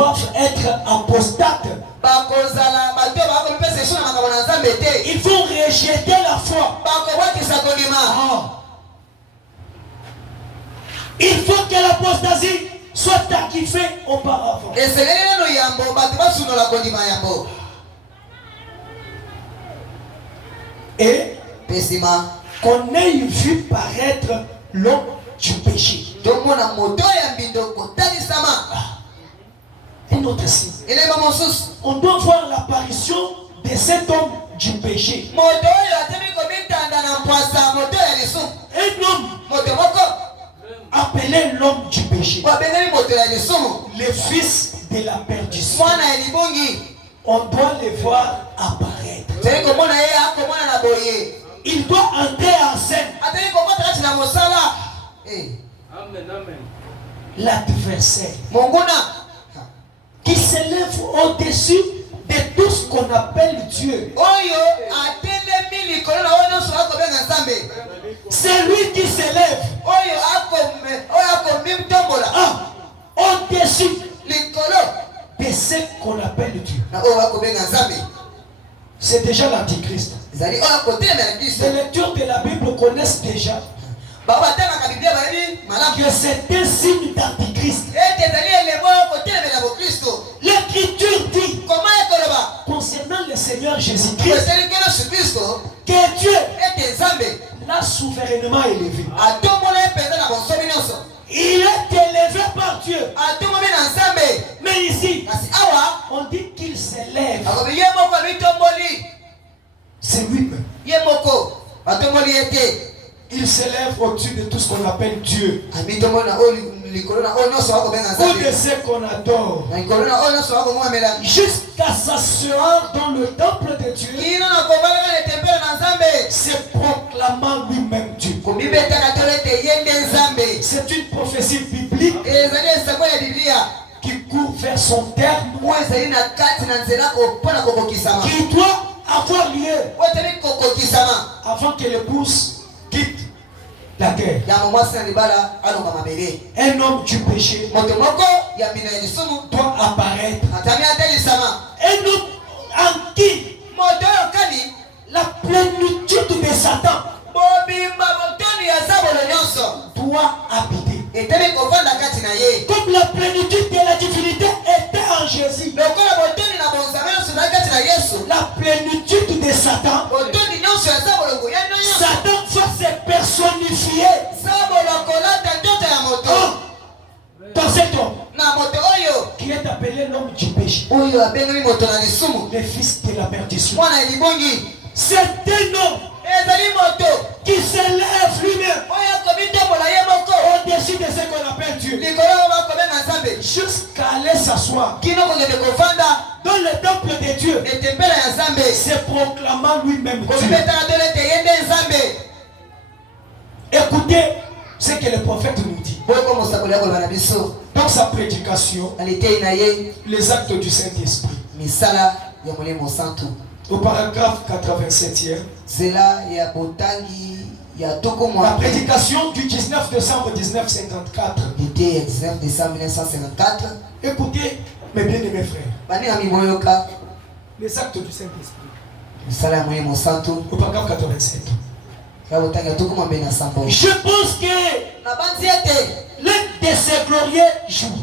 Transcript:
doivent être apostates. Ils vont rejeter la foi. Il faut que l'apostasie soit activée auparavant. Et qu'on ait vu paraître l'homme du péché. Un autre signe. On doit voir l'apparition de cet homme du péché. Un homme appelé l'homme du péché. Le fils de la perdition. On doit le voir apparaître. Il doit entrer en scène. L'adversaire qui s'élève au-dessus de tout ce qu'on appelle Dieu. C'est lui qui s'élève au-dessus de ce qu'on appelle Dieu. C'est déjà l'antichrist. Les lecteurs de la Bible connaissent déjà que c'est un signe d'antichrist. L'écriture dit concernant le Seigneur Jésus-Christ que Dieu l'a souverainement élevé. Il est élevé par Dieu. Mais ici, on dit qu'il s'élève. C'est lui-même. Il s'élève au-dessus de tout ce qu'on appelle Dieu. Ou de ce qu'on adore. Jusqu'à s'asseoir dans le temple de Dieu. Se proclamant lui-même Dieu. C'est une prophétie biblique qui court vers son terme. Qui doit avoir lieu avant que l'épouse quitte la guerre. Un homme du péché doit apparaître. Un homme en qui la plénitude de Satan doit habiter. Comme la plénitude de la divinité était en Jésus, la plénitude de Satan, Satan va se personnifier dans cet homme qui est appelé l'homme du péché, le fils de la perdition. C'est un homme qui s'élève lui-même au-dessus de ce qu'on appelle Dieu, jusqu'à aller s'asseoir dans le temple de Dieu, se proclamant lui-même Dieu. Écoutez ce que le prophète nous dit dans sa prédication, les actes du Saint-Esprit. Au paragraphe 87e, la prédication du 19 décembre 1954. Écoutez, mes bien-aimés frères, les actes du Saint-Esprit. Au paragraphe 87. Je pense que l'un de ces glorieux jours